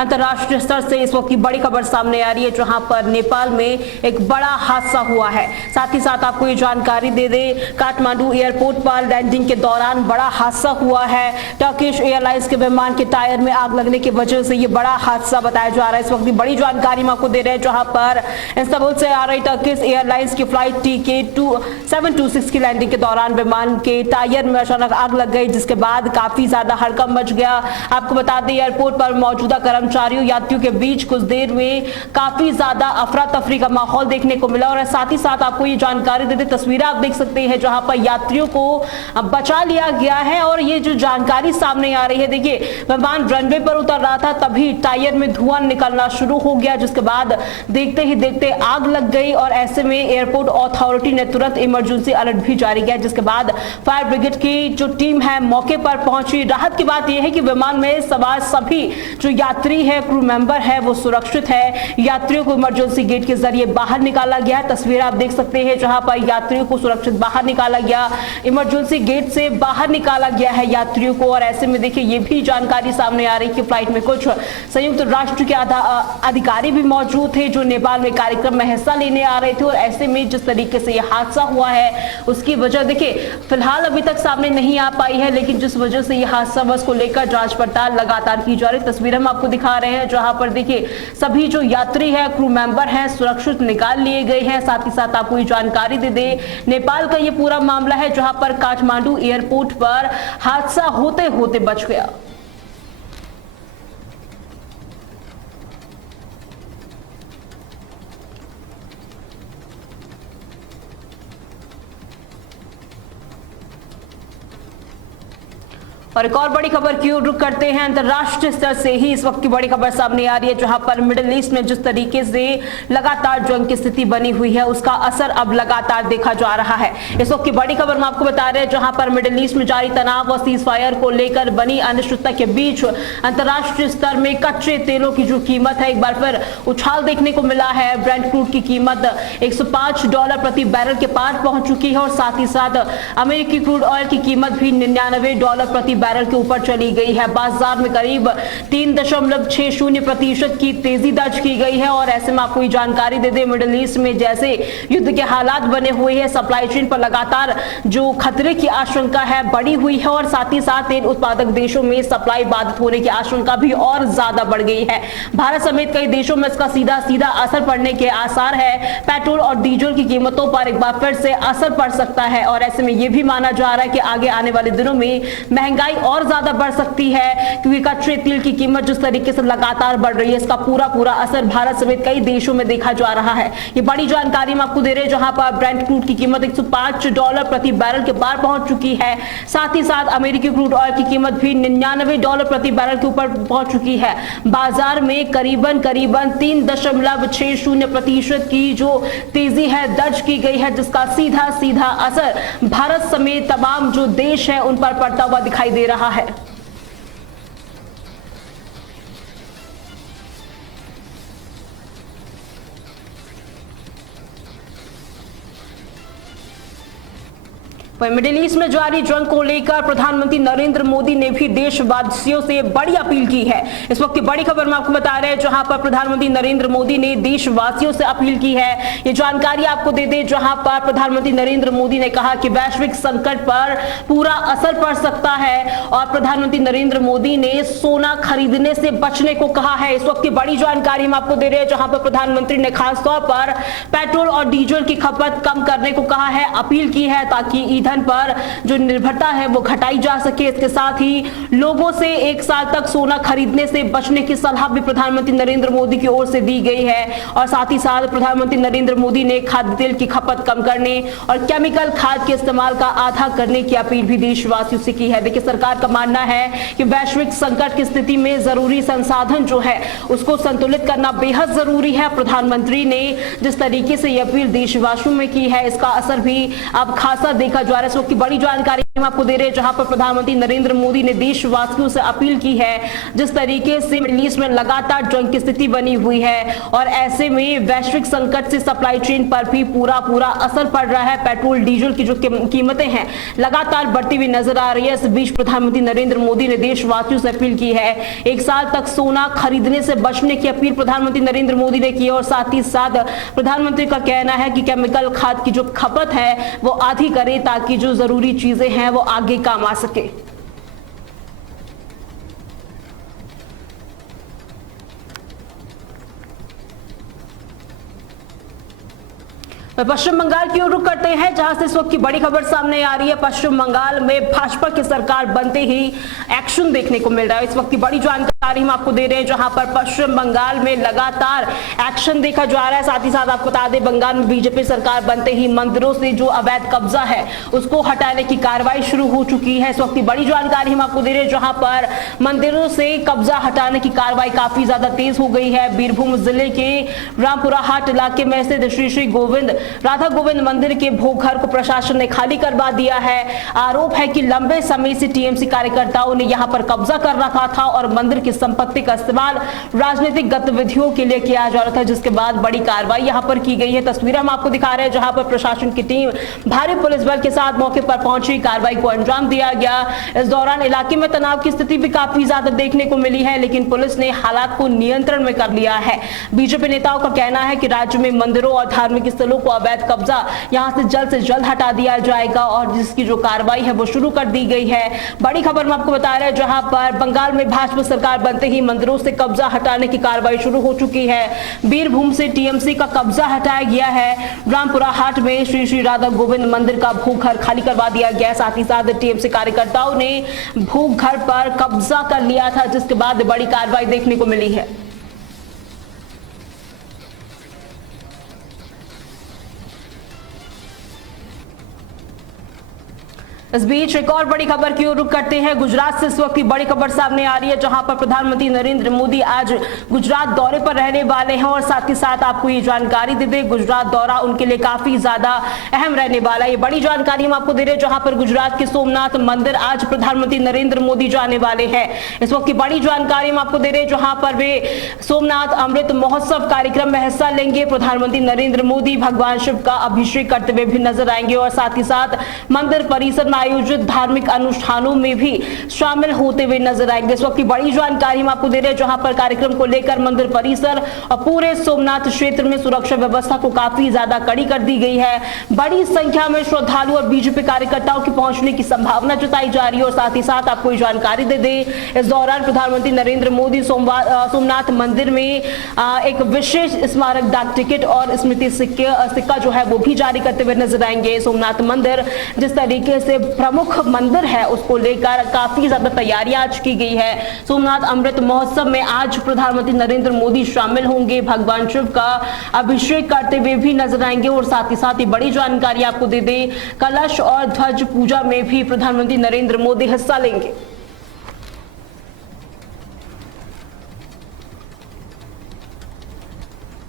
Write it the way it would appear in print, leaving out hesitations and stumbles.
अंतर्राष्ट्रीय स्तर से इस वक्त की बड़ी खबर सामने आ रही है, जहां पर नेपाल में एक बड़ा हादसा हुआ है। साथ ही साथ आपको ये जानकारी दे दें, काठमांडू एयरपोर्ट पर लैंडिंग के दौरान बड़ा हादसा हुआ है। टर्किश एयरलाइंस के विमान के टायर में आग लगने की वजह से ये बड़ा हादसा बताया जा रहा है। इस वक्त की बड़ी जानकारी हम आपको दे रहे हैं, जहां पर इस्तांबुल से आ रही टर्किश एयरलाइंस की फ्लाइट TK 726 की लैंडिंग के दौरान विमान के टायर में अचानक आग लग गई, जिसके बाद काफी ज्यादा हड़कंप मच गया। आपको बता दें, एयरपोर्ट पर मौजूदा कर्मचारियों यात्रियों के बीच कुछ देर में काफी ज्यादा अफरा तफरी का माहौल देखने को मिला। और साथ ही साथ आपको ये जानकारी देते, तस्वीरें आप देख सकते हैं जहां पर यात्रियों को बचा लिया गया है। और ये जो जानकारी सामने आ रही है, देखिए विमान रनवे पर उतर रहा था, तभी टायर में धुआं निकलना शुरू हो गया, जिसके बाद देखते ही देखते आग लग गई। और ऐसे में एयरपोर्ट अथॉरिटी ने तुरंत इमरजेंसी अलर्ट भी जारी किया, जिसके बाद फायर ब्रिगेड की जो टीम है मौके पर पहुंची। राहत की बात यह है कि विमान में सवार सभी जो यात्री है, क्रू मेंबर है, वो सुरक्षित है। यात्रियों को इमरजेंसी गेट के जरिए बाहर निकाला गया। तस्वीर आप देख सकते हैं जहां पर यात्रियों को सुरक्षित बाहर निकाला गया, इमरजेंसी गेट से बाहर निकाला गया है यात्रियों को। और ऐसे में देखिए ये भी जानकारी सामने आ रही कि फ्लाइट में कुछ संयुक्त राष्ट्र के अधिकारी भी मौजूद थे, जो नेपाल में कार्यक्रम में हिस्सा लेने आ रहे थे। और ऐसे में जिस तरीके से यह हादसा हुआ है, उसकी वजह देखिए फिलहाल अभी तक सामने नहीं आ पाई है, लेकिन जिस वजह से यह हादसा बस को लेकर जांच पड़ताल लगातार की जा रही। तस्वीर हम आपको दिखा रहे हैं जहां पर देखिए सभी जो यात्री है, क्रू मेंबर हैं, सुरक्षित निकाल लिए गए हैं। साथ ही साथ आपको ये जानकारी दे दे, नेपाल का ये पूरा मामला है जहां पर काठमांडू एयरपोर्ट पर हादसा होते होते बच गया। और एक और बड़ी खबर की ओर रुख करते हैं। अंतर्राष्ट्रीय स्तर से ही इस वक्त की बड़ी खबर सामने आ रही है, जहां पर मिडिल ईस्ट में जिस तरीके से लगातार जंग की स्थिति बनी हुई है, उसका असर अब लगातार देखा जा रहा है। इस वक्त की बड़ी खबर हम आपको बता रहे हैं, जहां पर मिडिल ईस्ट में जारी तनाव और सीज फायर को लेकर बनी अनिश्चितता के बीच अंतर्राष्ट्रीय स्तर में कच्चे तेलों की जो कीमत है, एक बार फिर उछाल देखने को मिला है। ब्रेंट क्रूड की कीमत $105 प्रति बैरल के पार पहुंच चुकी है। और साथ ही साथ अमेरिकी क्रूड ऑयल की कीमत भी $99 प्रति बैरल के ऊपर चली गई है। बाजार में करीब 3.60% की तेजी दर्ज की गई है। और ऐसे में आपको ये जानकारी दे दें, मिडिल ईस्ट में जैसे युद्ध के हालात बने हुए हैं, सप्लाई चेन पर लगातार जो खतरे की आशंका है बढ़ी हुई है। और साथ ही साथ तेल उत्पादक देशों में सप्लाई बाधित होने की आशंका भी और ज्यादा बढ़ गई है। भारत समेत कई देशों में इसका सीधा सीधा असर पड़ने के आसार है। पेट्रोल और डीजल की कीमतों पर एक बार फिर से असर पड़ सकता है। और ऐसे में यह भी माना जा रहा है कि आगे आने वाले दिनों में महंगाई और ज्यादा बढ़ सकती है, क्योंकि कच्चे तेल की कीमत जिस तरीके से लगातार बढ़ रही है, इसका पूरा असर भारत समेत कई देशों में देखा जा रहा है। ये बड़ी जानकारी हम आपको दे रहे हैं, जहां पर ब्रेंट क्रूड की कीमत $105 प्रति बैरल के पार पहुंच चुकी है। साथ ही साथ अमेरिकी क्रूड ऑयल की कीमत भी $99 प्रति बैरल के ऊपर पहुंच चुकी है। बाजार में करीबन 3.60% की जो तेजी है दर्ज की गई है, जिसका सीधा असर भारत समेत तमाम जो देश है उन पर पड़ता हुआ दिखाई दे रहा है। मिडिल ईस्ट में जारी जंग को लेकर प्रधानमंत्री नरेंद्र मोदी ने भी देशवासियों से बड़ी अपील की है। इस वक्त की बड़ी खबर मैं आपको बता रहे हैं, जहां पर प्रधानमंत्री नरेंद्र मोदी ने देशवासियों से अपील की है। ये जानकारी आपको दे दें, जहां पर प्रधानमंत्री नरेंद्र मोदी ने कहा कि वैश्विक संकट पर पूरा असर पड़ सकता है। और प्रधानमंत्री नरेंद्र मोदी ने सोना खरीदने से बचने को कहा है। इस वक्त की बड़ी जानकारी हम आपको दे रहे हैं, जहां पर प्रधानमंत्री ने खासतौर पर पेट्रोल और डीजल की खपत कम करने को कहा है, अपील की है, ताकि ईंधन पर जो निर्भरता है वो घटाई जा सके। इसके साथ ही लोगों से 1 साल तक सोना खरीदने से बचने की सलाह भी प्रधानमंत्री नरेंद्र मोदी की ओर से दी गई है। और साथ ही साथ प्रधानमंत्री नरेंद्र मोदी ने खाद्य तेल की खपत कम करने और केमिकल खाद के इस्तेमाल का आधा करने की अपील भी देशवासियों से की है। देखिए सरकार का मानना है कि वैश्विक संकट की स्थिति में जरूरी संसाधन जो है उसको संतुलित करना बेहद जरूरी है। प्रधानमंत्री ने जिस तरीके से यह अपील देशवासियों में की है, इसका असर भी अब खासा देखा जा रहा है। इस वक्त की बड़ी जानकारी हम आपको दे रहे हैं, जहां पर प्रधानमंत्री नरेंद्र मोदी ने देशवासियों से अपील की है। जिस तरीके से मिडिल ईस्ट में लगातार जंग की स्थिति बनी हुई है और ऐसे में वैश्विक संकट से सप्लाई चेन पर भी पूरा असर पड़ रहा है। पेट्रोल डीजल की जो कीमतें हैं लगातार बढ़ती हुई नजर आ रही है। इस बीच प्रधानमंत्री नरेंद्र मोदी ने देशवासियों से अपील की है, 1 साल तक सोना खरीदने से बचने की अपील प्रधानमंत्री नरेंद्र मोदी ने की और साथ ही साथ प्रधानमंत्री का कहना है कि केमिकल खाद की जो खपत है वो आधी करे ताकि जो जरूरी चीजें हैं वो आगे काम आ सके। पश्चिम बंगाल की ओर रुख करते हैं, जहां से इस वक्त की बड़ी खबर सामने आ रही है। पश्चिम बंगाल में भाजपा की सरकार बनते ही एक्शन देखने को मिल रहा है। इस वक्त की बड़ी जानकारी हम आपको दे रहे हैं, जहां पर पश्चिम बंगाल में लगातार एक्शन देखा जा रहा है। साथ ही साथ आपको बता दें, बंगाल में बीजेपी सरकार बनते ही मंदिरों से जो अवैध कब्जा है उसको हटाने की कार्रवाई शुरू हो चुकी है। इस वक्त की बड़ी जानकारी हम आपको दे रहे हैं, जहां पर मंदिरों से कब्जा हटाने की कार्रवाई काफी ज्यादा तेज हो गई है। बीरभूम जिले के रामपुरा हाट इलाके में स्थित श्री गोविंद राधा गोविंद मंदिर के भोगघर को प्रशासन ने खाली करवा दिया है। आरोप है कि लंबे समय से टीएमसी कार्यकर्ताओं ने यहां पर कब्जा कर रखा था और मंदिर की संपत्ति का इस्तेमाल राजनीतिक गतिविधियों के लिए किया जा रहा था, जिसके बाद बड़ी कार्रवाई यहां पर की गई है। तस्वीरें हम आपको दिखा रहे हैं, जहां पर प्रशासन की टीम भारी पुलिस बल के साथ मौके पर पहुंची, कार्रवाई को अंजाम दिया गया। इस दौरान इलाके में तनाव की स्थिति भी काफी ज्यादा देखने को मिली है, लेकिन पुलिस ने हालात को नियंत्रण में कर लिया है। बीजेपी नेताओं का कहना है कि राज्य में मंदिरों और धार्मिक स्थलों को अवैध कब्जा यहां से जल्द हटा दिया जाएगा और जिसकी जो कार्रवाई है वो शुरू कर दी गई है। बड़ी खबर मैं आपको बता रहे हैं, जहां पर बंगाल में भाजपा सरकार बनते ही मंदिरों से कब्जा हटाने की कार्रवाई शुरू हो चुकी है। बीरभूम से टीएमसी का कब्जा हटाया गया है। रामपुरा हाट में श्री राधा गोविंद मंदिर का भूखर खाली करवा दिया गया। साथ ही साथ टीएमसी कार्यकर्ताओं ने भूखर पर कब्जा कर लिया था, जिसके बाद बड़ी कार्रवाई देखने को मिली है। इस बीच एक और बड़ी खबर की ओर रुख करते हैं। गुजरात से इस वक्त की बड़ी खबर सामने आ रही है, जहां पर प्रधानमंत्री नरेंद्र मोदी आज गुजरात दौरे पर रहने वाले हैं और साथ ही साथ आपको ये जानकारी दे दें, गुजरात दौरा उनके लिए काफी ज्यादा अहम रहने वाला है। ये बड़ी जानकारी हम आपको दे रहे हैं, जहां पर गुजरात के सोमनाथ मंदिर आज प्रधानमंत्री नरेंद्र मोदी जाने वाले हैं। इस वक्त की बड़ी जानकारी हम आपको दे रहे हैं, जहां पर वे सोमनाथ अमृत महोत्सव कार्यक्रम में हिस्सा लेंगे। प्रधानमंत्री नरेंद्र मोदी भगवान शिव का अभिषेक करते हुए भी नजर आएंगे और साथ ही साथ मंदिर परिसर में आयोजित धार्मिक अनुष्ठानों में भी शामिल होते हुए नजर आएंगे। इस वक्त की बड़ी जानकारी हम आपको दे रहे हैं, जहां पर कार्यक्रम को लेकर मंदिर परिसर और पूरे सोमनाथ क्षेत्र में सुरक्षा व्यवस्था को काफी ज्यादा कड़ी कर दी गई है। बड़ी संख्या में श्रद्धालु और बीजेपी कार्यकर्ताओं के पहुंचने की संभावना जताई जा रही है और साथ ही साथ आपको जानकारी दे दें, इस दौरान प्रधानमंत्री नरेंद्र मोदी सोमनाथ मंदिर में एक विशेष स्मारक डाक टिकट और स्मृति सिक्का जो है वो भी जारी करते हुए नजर आएंगे। सोमनाथ मंदिर जिस तरीके से प्रमुख मंदिर है उसको लेकर काफी ज्यादा तैयारियां आज की गई है। सोमनाथ अमृत महोत्सव में आज प्रधानमंत्री नरेंद्र मोदी शामिल होंगे, भगवान शिव का अभिषेक करते हुए भी नजर आएंगे और साथ ही साथ ही बड़ी जानकारी आपको दे दें, कलश और ध्वज पूजा में भी प्रधानमंत्री नरेंद्र मोदी हिस्सा लेंगे।